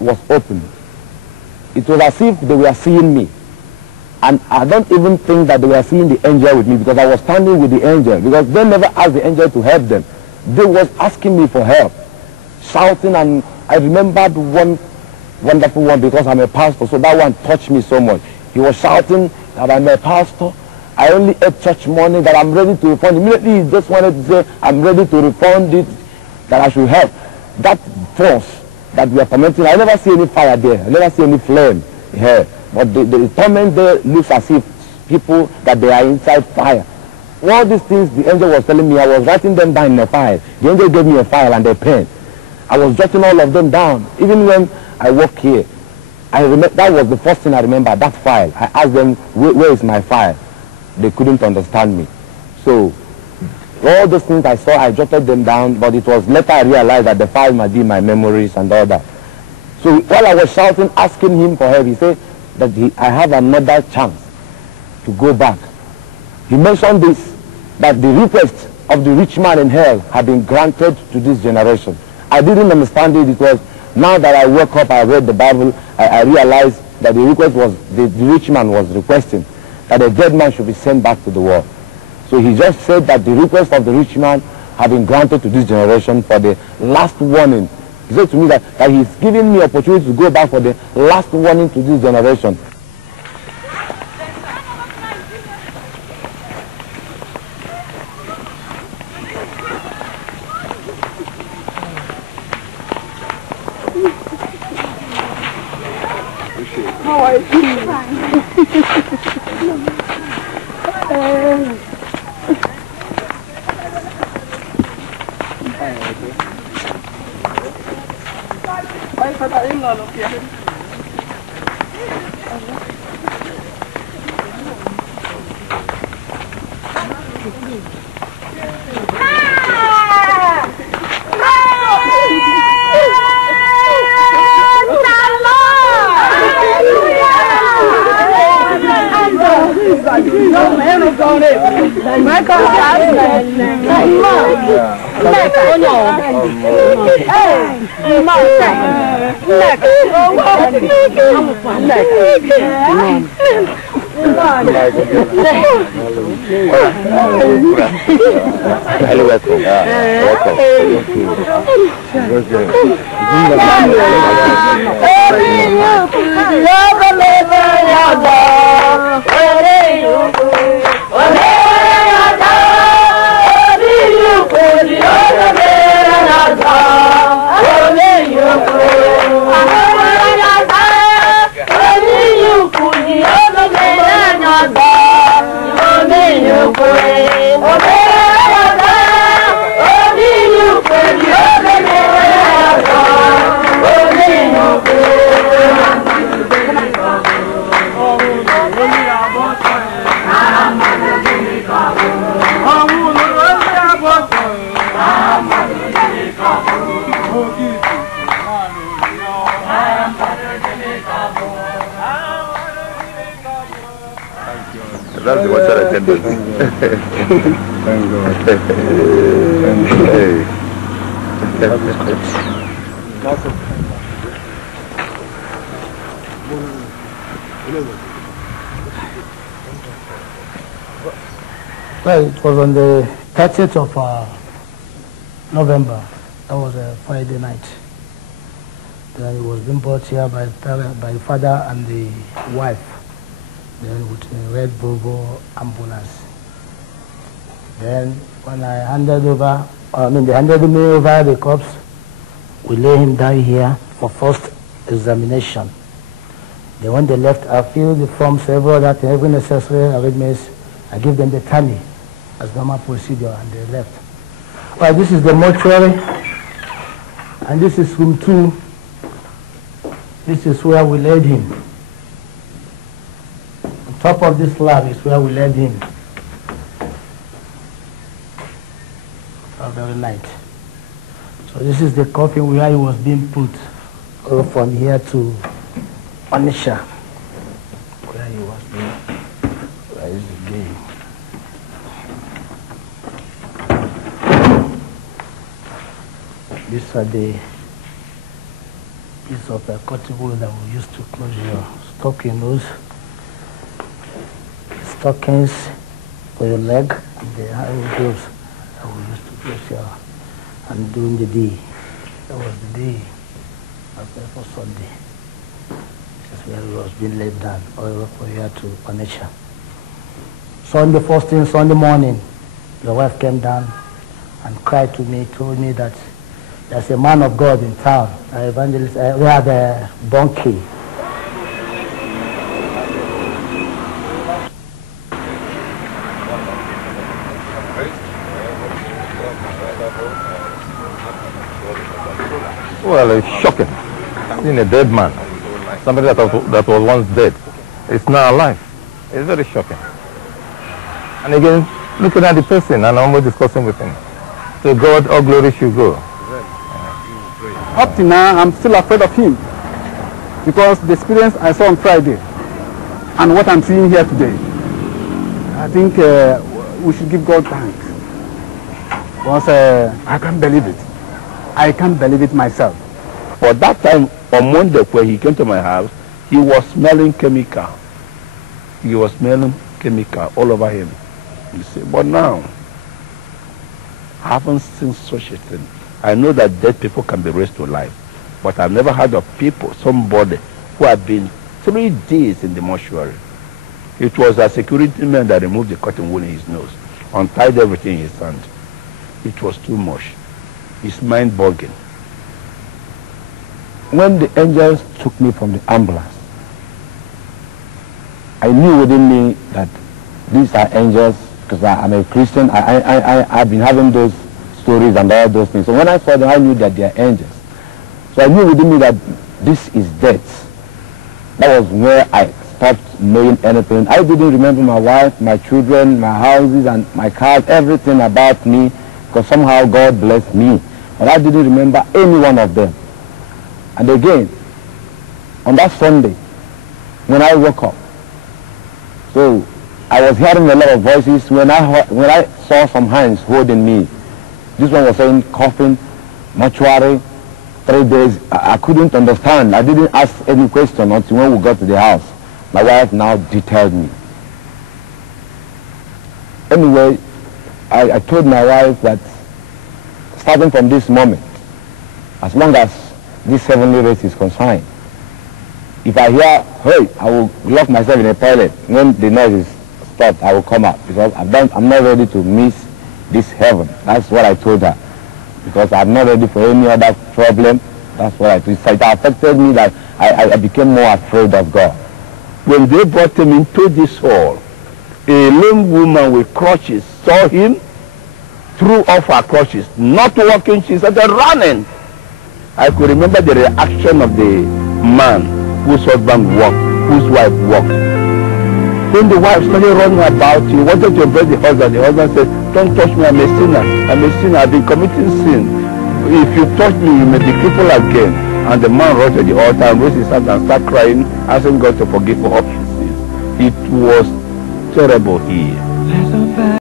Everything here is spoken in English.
was open. It was as if they were seeing me. And I don't even think that they were seeing the angel with me, because I was standing with the angel, because they never asked the angel to help them. They was asking me for help, shouting, and I remembered one wonderful one, because I'm a pastor, so that one touched me so much. He was shouting that I'm a pastor. I only ate church money, that I'm ready to refund. Immediately he just wanted to say, I'm ready to refund it, that I should help. That force that we are tormenting, I never see any fire there. I never see any flame here. But the torment there looks as if people, that they are inside fire. All these things the angel was telling me, I was writing them down in a file. The angel gave me a file and a pen. I was jotting all of them down. Even when I walk here, I remember, that was the first thing I remember, that file. I asked them, where is my file? They couldn't understand me. So all those things I saw, I jotted them down, but it was later I realized that the file might be my memories and all that. So while I was shouting, asking him for help, he said that I have another chance to go back. He mentioned this, that the request of the rich man in hell had been granted to this generation. I didn't understand it. It was now that I woke up, I read the Bible, I realized that the request was, the rich man was requesting that a dead man should be sent back to the world. So he just said that the request of the rich man had been granted to this generation for the last warning. He said to me that he's giving me opportunity to go back for the last warning to this generation. How are you? That's the water attendant. Thank God. Well, it was on the 30th of November. That was a Friday night. Then he was being brought here by the father and the wife. Then with a red Volvo ambulance. Then when I handed over, they handed me over the corpse, we lay him down here for first examination. Then when they left, I filled the forms, every necessary arrangements. I give them the tally as normal procedure, and they left. Well, this is the mortuary, and this is room 2. This is where we laid him. Top of this slab is where we laid him. That very night. So this is the coffin where he was being put from here to Onisha. Where he was being. Where is the game? These are the piece of cotton that we used to close your stocking nose, stockings for your leg, and the iron gloves that we used to close your, and during the day, that was the day for Sunday. That's where it was being laid down, all for here to Onitsha. Sunday, first thing Sunday morning, the wife came down and cried to me, told me that there's a man of God in town, evangelist, we had a donkey. Well, it's shocking. Seeing a dead man, somebody that was once dead, is now alive. It's very shocking. And again, looking at the person and almost discussing with him. To God, all glory should go. Up to now, I'm still afraid of him because the experience I saw on Friday and what I'm seeing here today, I think we should give God thanks because I can't believe it. I can't believe it myself. For that time on Monday when he came to my house, he was smelling chemical. He was smelling chemical all over him. You see, but now, I haven't seen such a thing. I know that dead people can be raised to life, but I've never heard of people, somebody who had been 3 days in the mortuary. It was a security man that removed the cotton wool in his nose, untied everything in his hand. It was too much. It's mind-boggling. When the angels took me from the ambulance, I knew within me that these are angels because I'm a Christian. I've been having those stories and all those things. So when I saw them, I knew that they are angels. So I knew within me that this is death. That was where I stopped knowing anything. I didn't remember my wife, my children, my houses and my cars, everything about me, because somehow God blessed me. But I didn't remember any one of them. And again, on that Sunday, when I woke up, so I was hearing a lot of voices. When I saw some hands holding me, this one was saying coffin, mortuary, 3 days. I couldn't understand. I didn't ask any question until when we got to the house. My wife now detailed me. Anyway, I told my wife that starting from this moment, as long as this heavenly race is concerned, if I hear, hey, I will lock myself in a toilet. When the noise is stopped, I will come out because I'm not ready to miss this heaven. That's what I told her. Because I'm not ready for any other problem. That's what I told her. It affected me that I became more afraid of God. When they brought him into this hall, a lame woman with crutches saw him, threw off her crutches, not walking, she started running. I could remember the reaction of the man whose husband walked, whose wife walked. When the wife started running about, he wanted to embrace the husband said, don't touch me, I'm a sinner. I'm a sinner, I've been committing sin. If you touch me, you may be crippled again. And the man rushed to the altar and raised his hand and started crying, asking God to forgive for all his sins. It was terrible here.